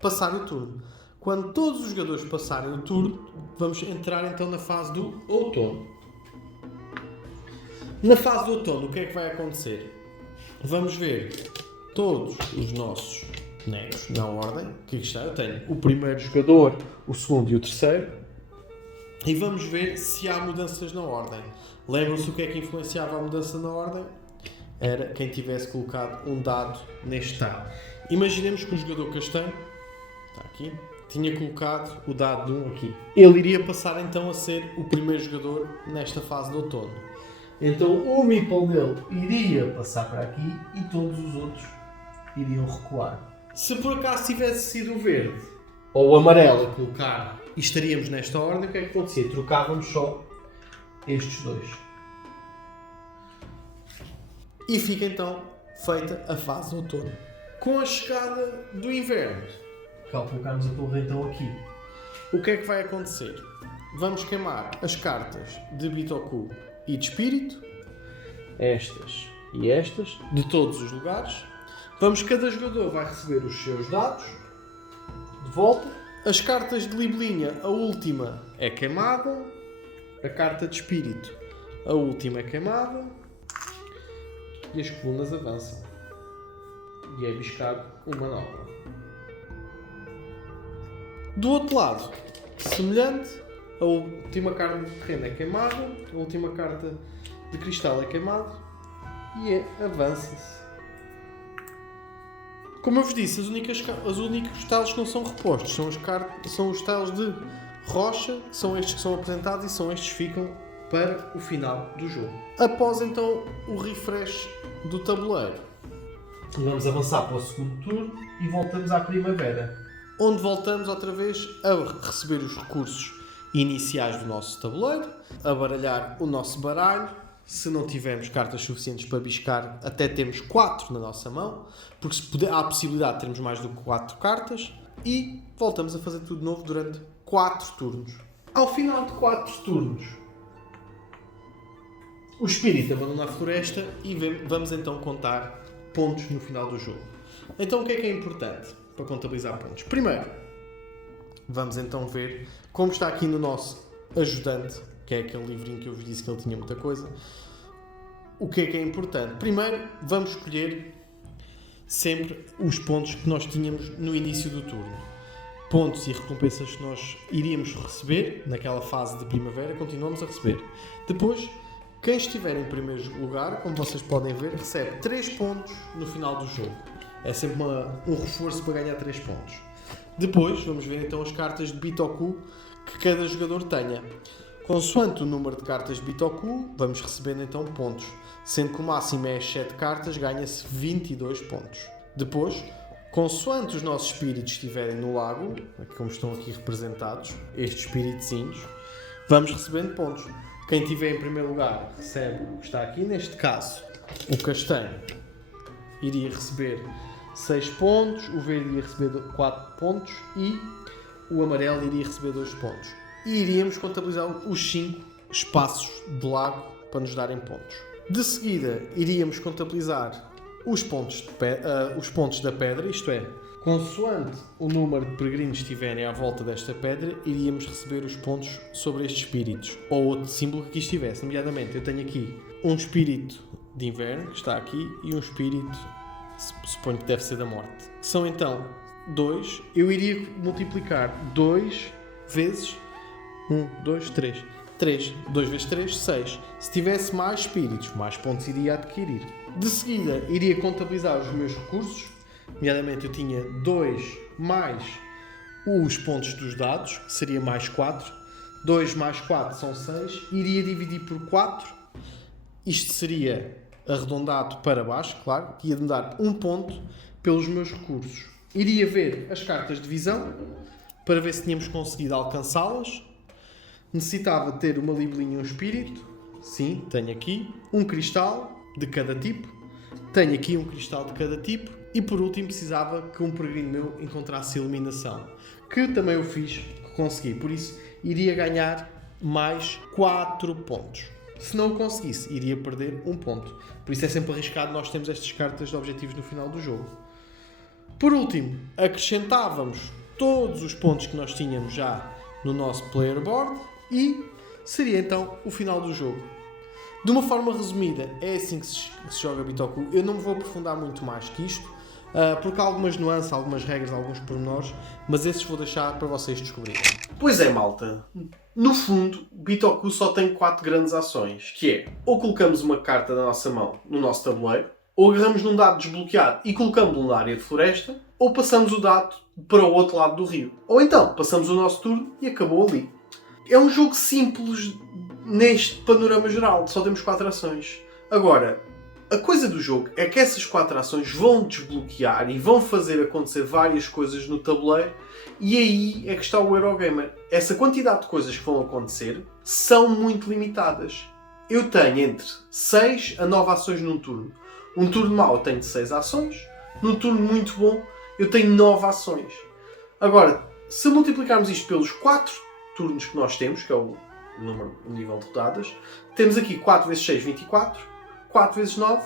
passar o turno. Quando todos os jogadores passarem o turno, vamos entrar então na fase do outono. Na fase do outono, o que é que vai acontecer? Vamos ver todos os nossos bonecos na ordem. Aqui está, eu tenho o primeiro jogador, o segundo e o terceiro. E vamos ver se há mudanças na ordem. Lembram-se o que é que influenciava a mudança na ordem? Era quem tivesse colocado um dado neste dado. Imaginemos que o jogador castanho, está aqui, tinha colocado o dado de 1 aqui. Ele iria passar então a ser o primeiro jogador nesta fase de outono. Então o meeple dele iria passar para aqui e todos os outros iriam recuar. Se por acaso tivesse sido o verde ou o amarelo a colocar e estaríamos nesta ordem, o que é que acontecia? Trocávamos só estes dois. E fica então feita a fase de outono. Com a chegada do inverno, ao colocarmos a torre então aqui, o que é que vai acontecer? Vamos queimar as cartas de Bitoku e de Espírito, estas e estas, de todos os lugares. Cada jogador vai receber os seus dados de volta. As cartas de libelinha, a última é queimada. A carta de espírito, a última é queimada. E as colunas avançam. E é biscar uma nova. Do outro lado, semelhante, a última carta de terreno é queimada, a última carta de cristal é queimada e avança-se. Como eu vos disse, os únicos tiles que não são repostos são os tiles de rocha, que são estes que são apresentados e são estes que ficam para o final do jogo. Após então o refresh do tabuleiro, vamos avançar para o segundo turno e voltamos à primavera, onde voltamos outra vez a receber os recursos iniciais do nosso tabuleiro, a baralhar o nosso baralho. Se não tivermos cartas suficientes para biscar, até temos 4 na nossa mão, porque há a possibilidade de termos mais do que 4 cartas, e voltamos a fazer tudo de novo durante 4 turnos. Ao final de 4 turnos, o espírito abandona a floresta e vamos então contar pontos no final do jogo. Então o que é importante para contabilizar pontos? Primeiro, vamos então ver como está aqui no nosso ajudante, que é aquele livrinho que eu vos disse que ele tinha muita coisa. O que é importante? Primeiro, vamos escolher sempre os pontos que nós tínhamos no início do turno. Pontos e recompensas que nós iríamos receber naquela fase de primavera, continuamos a receber. Depois, quem estiver em primeiro lugar, como vocês podem ver, recebe 3 pontos no final do jogo. É sempre um reforço para ganhar 3 pontos. Depois, vamos ver então as cartas de Bitoku que cada jogador tenha. Consoante o número de cartas de Bitoku, vamos recebendo então pontos. Sendo que o máximo é 7 cartas, ganha-se 22 pontos. Depois, consoante os nossos espíritos estiverem no lago, como estão aqui representados, estes espíritozinhos, vamos recebendo pontos. Quem estiver em primeiro lugar recebe o que está aqui. Neste caso, o castanho iria receber 6 pontos, o verde iria receber 4 pontos e o amarelo iria receber 2 pontos. E iríamos contabilizar os 5 espaços de lago para nos darem pontos. De seguida, iríamos contabilizar os pontos da pedra, isto é, consoante o número de peregrinos que estiverem à volta desta pedra, iríamos receber os pontos sobre estes espíritos, ou outro símbolo que aqui estivesse. Nomeadamente, eu tenho aqui um espírito de inverno, que está aqui, e um espírito, suponho que deve ser da morte. São então 2, eu iria multiplicar 2 vezes 1, 2, 3. 3, 2 vezes 3, 6. Se tivesse mais espíritos, mais pontos iria adquirir. De seguida, iria contabilizar os meus recursos. Nomeadamente, eu tinha 2 mais os pontos dos dados, que seria mais 4. 2 mais 4 são 6. Iria dividir por 4. Isto seria arredondado para baixo, claro, que ia me dar 1 ponto pelos meus recursos. Iria ver as cartas de visão, para ver se tínhamos conseguido alcançá-las. Necessitava ter uma libelinha e um espírito. Sim, tenho aqui. Um cristal de cada tipo. Tenho aqui um cristal de cada tipo. E por último precisava que um peregrino meu encontrasse iluminação. Que também eu fiz, consegui. Por isso iria ganhar mais 4 pontos. Se não o conseguisse, iria perder 1 ponto. Por isso é sempre arriscado nós termos estas cartas de objetivos no final do jogo. Por último, acrescentávamos todos os pontos que nós tínhamos já no nosso player board e seria então o final do jogo. De uma forma resumida, é assim que se joga Bitoku. Eu não me vou aprofundar muito mais que isto, porque há algumas nuances, algumas regras, alguns pormenores, mas esses vou deixar para vocês descobrirem. Pois é, malta. No fundo, Bitoku só tem 4 grandes ações, que é, ou colocamos uma carta na nossa mão, no nosso tabuleiro, ou agarramos num dado desbloqueado e colocamos-lo na área de floresta, ou passamos o dado para o outro lado do rio. Ou então, passamos o nosso turno e acabou ali. É um jogo simples neste panorama geral, só temos 4 ações. Agora, a coisa do jogo é que essas 4 ações vão desbloquear e vão fazer acontecer várias coisas no tabuleiro, e aí é que está o Eurogamer. Essa quantidade de coisas que vão acontecer são muito limitadas. Eu tenho entre 6 a 9 ações num turno. Um turno mau eu tenho 6 ações, num turno muito bom eu tenho 9 ações. Agora, se multiplicarmos isto pelos 4 turnos que nós temos, que é o nível de rodadas, temos aqui 4 vezes 6, 24, 4 vezes 9,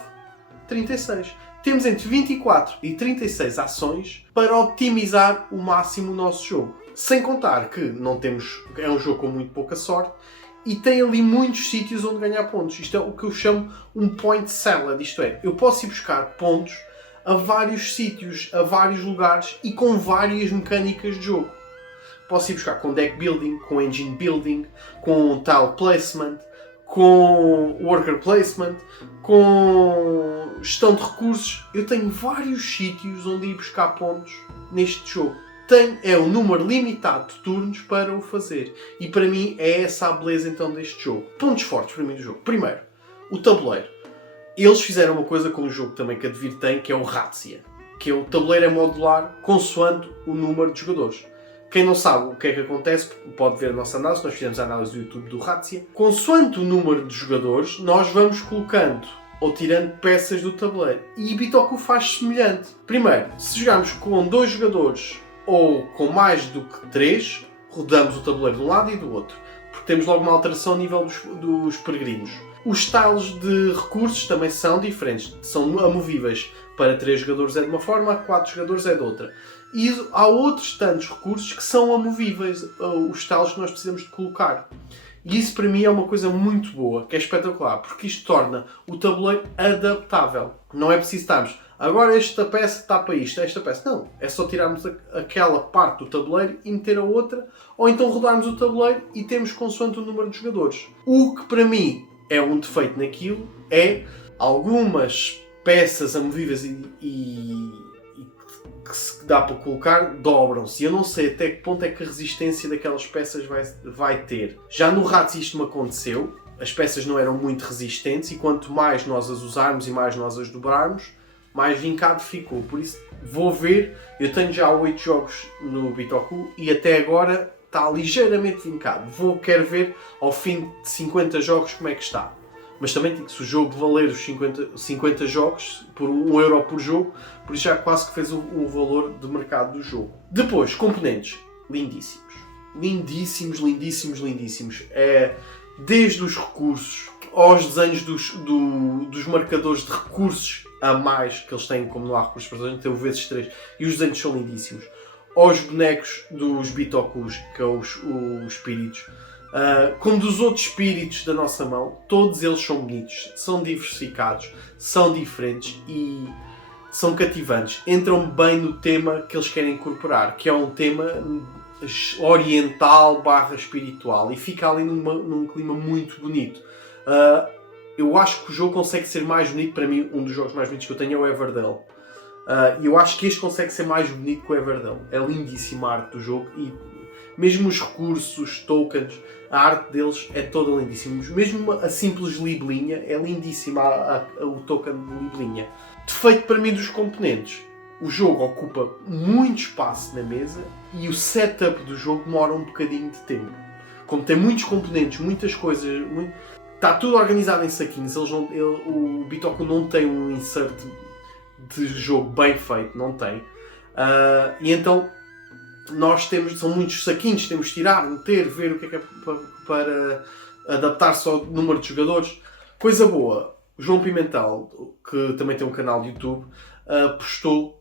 36. temos entre 24 e 36 ações para optimizar o máximo o nosso jogo. Sem contar que não temos, é um jogo com muito pouca sorte e tem ali muitos sítios onde ganhar pontos. Isto é o que eu chamo um point salad, isto é, eu posso ir buscar pontos a vários sítios, a vários lugares e com várias mecânicas de jogo. Posso ir buscar com deck building, com engine building, com tile placement, com worker placement, com gestão de recursos. Eu tenho vários sítios onde ir buscar pontos neste jogo. É um número limitado de turnos para o fazer. E para mim é essa a beleza então deste jogo. Pontos fortes para mim do jogo. Primeiro, o tabuleiro. Eles fizeram uma coisa com o jogo também que a Devir tem, que é o Razzia. Que é o tabuleiro é modular consoante o número de jogadores. Quem não sabe o que é que acontece, pode ver a nossa análise. Nós fizemos a análise do YouTube do Razzia. Consoante o número de jogadores, nós vamos colocando ou tirando peças do tabuleiro. E Bitoku faz semelhante. Primeiro, se jogarmos com 2 jogadores ou com mais do que 3, rodamos o tabuleiro de um lado e do outro. Porque temos logo uma alteração a nível dos peregrinos. Os styles de recursos também são diferentes. São amovíveis. Para 3 jogadores é de uma forma, a 4 jogadores é de outra. E há outros tantos recursos que são amovíveis, os styles que nós precisamos de colocar. E isso para mim é uma coisa muito boa, que é espetacular, porque isto torna o tabuleiro adaptável. Não é preciso estarmos, agora esta peça está para isto, esta peça. Não, é só tirarmos aquela parte do tabuleiro e meter a outra, ou então rodarmos o tabuleiro e temos consoante o número de jogadores. O que para mim é um defeito naquilo é algumas peças amovíveis e que se dá para colocar dobram-se. E eu não sei até que ponto é que a resistência daquelas peças vai ter. Já no Razzia isto me aconteceu. As peças não eram muito resistentes e quanto mais nós as usarmos e mais nós as dobrarmos, mais vincado ficou. Por isso vou ver. Eu tenho já 8 jogos no Bitoku e até agora está ligeiramente vincado. Quero ver ao fim de 50 jogos como é que está. Mas também digo que se o jogo valer os 50 jogos, por €1 por jogo, por isso já quase que fez o valor de mercado do jogo. Depois, componentes. Lindíssimos. Lindíssimos, lindíssimos, lindíssimos. Desde os recursos, aos desenhos dos marcadores de recursos a mais, que eles têm, como não há recursos para desenho, tem o vezes 3, e os desenhos são lindíssimos. Aos bonecos dos Bitokus, que são os espíritos. Como dos outros espíritos da nossa mão, todos eles são bonitos, são diversificados, são diferentes e são cativantes. Entram bem no tema que eles querem incorporar, que é um tema oriental / espiritual, e fica ali num clima muito bonito. Eu acho que o jogo consegue ser mais bonito. Para mim, um dos jogos mais bonitos que eu tenho é o Everdell. E eu acho que este consegue ser mais bonito que o Everdell. É lindíssima a arte do jogo e mesmo os recursos, os tokens, a arte deles é toda lindíssima. Mesmo a simples libelinha é lindíssima, o token de libelinha. Defeito para mim dos componentes. O jogo ocupa muito espaço na mesa e o setup do jogo demora um bocadinho de tempo. Como tem muitos componentes, muitas coisas, está tudo organizado em saquinhos. O Bitoku não tem um insert de jogo bem feito, não tem. E então são muitos saquinhos, temos de tirar, meter, ver o que é para adaptar-se ao número de jogadores. Coisa boa, o João Pimentel, que também tem um canal de YouTube, postou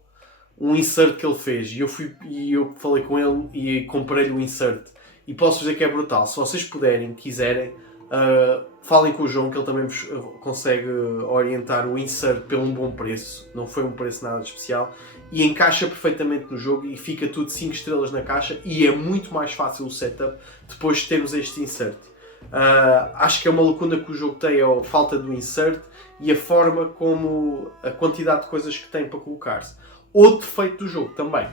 um insert que ele fez e eu falei com ele e comprei-lhe o insert. E posso dizer que é brutal. Se vocês puderem, quiserem, falem com o João, que ele também vos consegue orientar o insert pelo um bom preço. Não foi um preço nada de especial. E encaixa perfeitamente no jogo e fica tudo 5 estrelas na caixa. E é muito mais fácil o setup depois de termos este insert. Acho que é uma lacuna que o jogo tem, é a falta do insert e a forma como a quantidade de coisas que tem para colocar-se. Outro defeito do jogo também,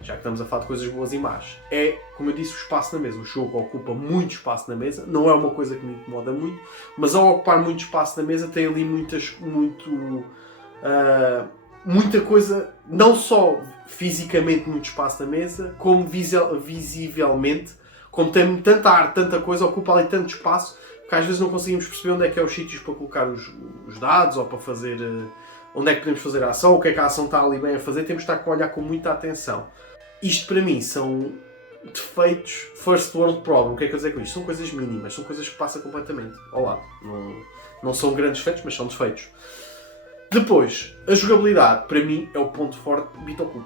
já que estamos a falar de coisas boas e más, é, como eu disse, o espaço na mesa. O jogo ocupa muito espaço na mesa, não é uma coisa que me incomoda muito, mas ao ocupar muito espaço na mesa tem ali muita coisa, não só fisicamente muito espaço na mesa, como visivelmente, como tem tanta arte, tanta coisa, ocupa ali tanto espaço, que às vezes não conseguimos perceber onde é que é os sítios para colocar os dados, ou para fazer, onde é que podemos fazer a ação, o que é que a ação está ali bem a fazer, temos de estar a olhar com muita atenção. Isto para mim são defeitos first world problem. O que é que eu dizer com isto? São coisas mínimas, são coisas que passam completamente ao lado. Não são grandes defeitos, mas são defeitos. Depois, a jogabilidade, para mim, é o ponto forte de Bitoku.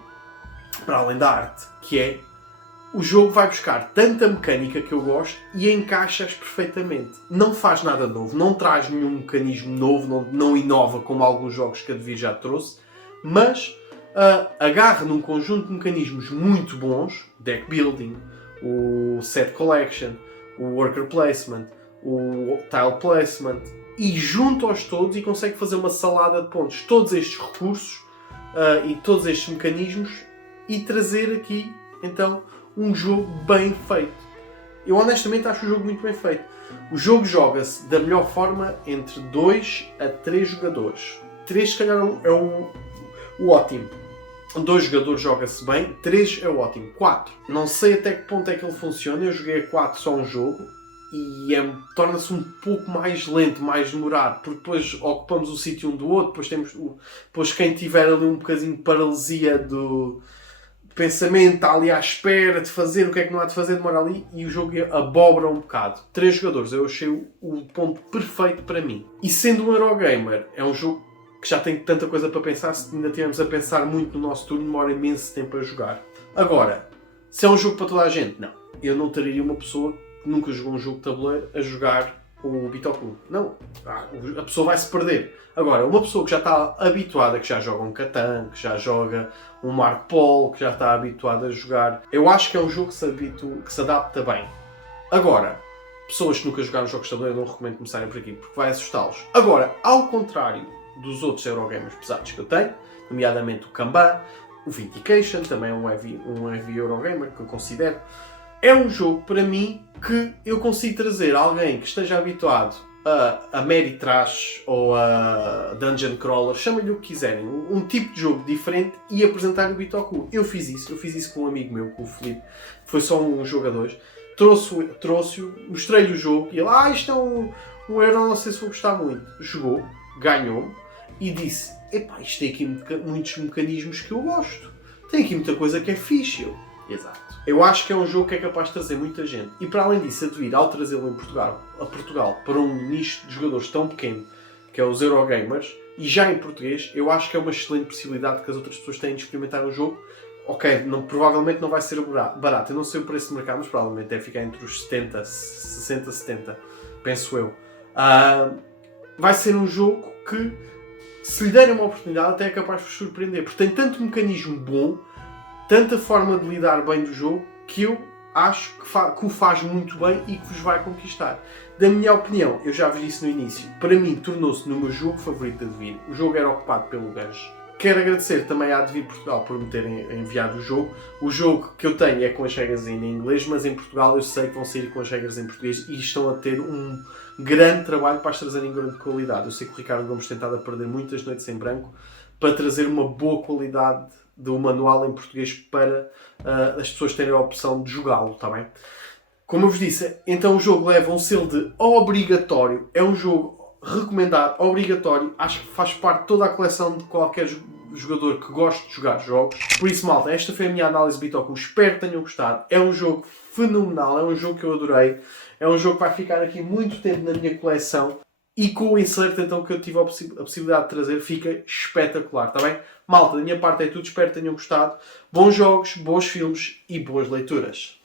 Para além da arte, que é o jogo vai buscar tanta mecânica que eu gosto e encaixa-as perfeitamente. Não faz nada novo, não traz nenhum mecanismo novo, não inova como alguns jogos que a Devir já trouxe, mas agarra num conjunto de mecanismos muito bons, deck building, o set collection, o worker placement, o tile placement, e junta-os todos e consegue fazer uma salada de pontos. Todos estes recursos e todos estes mecanismos e trazer aqui, então, um jogo bem feito. Eu honestamente acho o jogo muito bem feito. O jogo joga-se da melhor forma entre 2 a 3 jogadores. 3 se calhar é o ótimo. 2 jogadores joga-se bem, 3 é o ótimo. 4. Não sei até que ponto é que ele funciona. Eu joguei a 4 só um jogo e torna-se um pouco mais lento, mais demorado, porque depois ocupamos o sítio um do outro, depois quem tiver ali um bocadinho de paralisia do pensamento, está ali à espera de fazer o que é que não há de fazer, demora ali e o jogo abobra um bocado. 3 jogadores, eu achei o ponto perfeito para mim. E sendo um Eurogamer, é um jogo que já tem tanta coisa para pensar, se ainda estivermos a pensar muito no nosso turno, demora imenso tempo a jogar. Agora, se é um jogo para toda a gente, não. Eu não teria uma pessoa que nunca jogou um jogo de tabuleiro a jogar o Bitoku. Não. A pessoa vai se perder. Agora, uma pessoa que já está habituada, que já joga um Catan, que já joga um Marco Polo, que já está habituada a jogar, eu acho que é um jogo que se adapta bem. Agora, pessoas que nunca jogaram jogos de tabuleiro, eu não recomendo começarem por aqui, porque vai assustá-los. Agora, ao contrário dos outros Eurogamers pesados que eu tenho, nomeadamente o Kanban, o Vindication, também é um heavy Eurogamer que eu considero, é um jogo, para mim, que eu consigo trazer alguém que esteja habituado a Ameritrash ou a Dungeon Crawler, chamem-lhe o que quiserem, um tipo de jogo diferente e apresentar-lhe o Bitoku. Eu fiz isso com um amigo meu, com o Filipe, foi só um jogo a dois, trouxe-o, mostrei-lhe o jogo e ele, isto é um euro, não sei se vou gostar muito. Jogou, ganhou e disse, isto tem aqui muitos mecanismos que eu gosto, tem aqui muita coisa que é fixe. Exato. Eu acho que é um jogo que é capaz de trazer muita gente. E para além disso, a Devir, ao trazê-lo a Portugal para um nicho de jogadores tão pequeno, que é os Eurogamers, e já em português, eu acho que é uma excelente possibilidade que as outras pessoas têm de experimentar o jogo. Ok, provavelmente não vai ser barato. Eu não sei o preço de mercado, mas provavelmente deve ficar entre os 60, 70, penso eu. Vai ser um jogo que, se lhe derem uma oportunidade, até é capaz de vos surpreender. Porque tem tanto mecanismo bom, tanta forma de lidar bem do jogo, que eu acho que o faz muito bem e que vos vai conquistar. Da minha opinião, eu já vos disse no início, para mim tornou-se no meu jogo favorito da Devir. O jogo era ocupado pelo Gancho. Quero agradecer também à Devir Portugal por me terem enviado o jogo. O jogo que eu tenho é com as regras em inglês, mas em Portugal eu sei que vão sair com as regras em português e estão a ter um grande trabalho para as trazerem em grande qualidade. Eu sei que o Ricardo Gomes tem estado a perder muitas noites em branco para trazer uma boa qualidade do manual em português para as pessoas terem a opção de jogá-lo, está bem? Como eu vos disse, então o jogo leva um selo de obrigatório, é um jogo recomendado, obrigatório, acho que faz parte de toda a coleção de qualquer jogador que goste de jogar jogos. Por isso, malta, esta foi a minha análise de Bitoku, espero que tenham gostado, é um jogo fenomenal, é um jogo que eu adorei, é um jogo que vai ficar aqui muito tempo na minha coleção. E com o insert então que eu tive a possibilidade de trazer, fica espetacular, está bem? Malta, da minha parte é tudo, espero que tenham gostado. Bons jogos, bons filmes e boas leituras.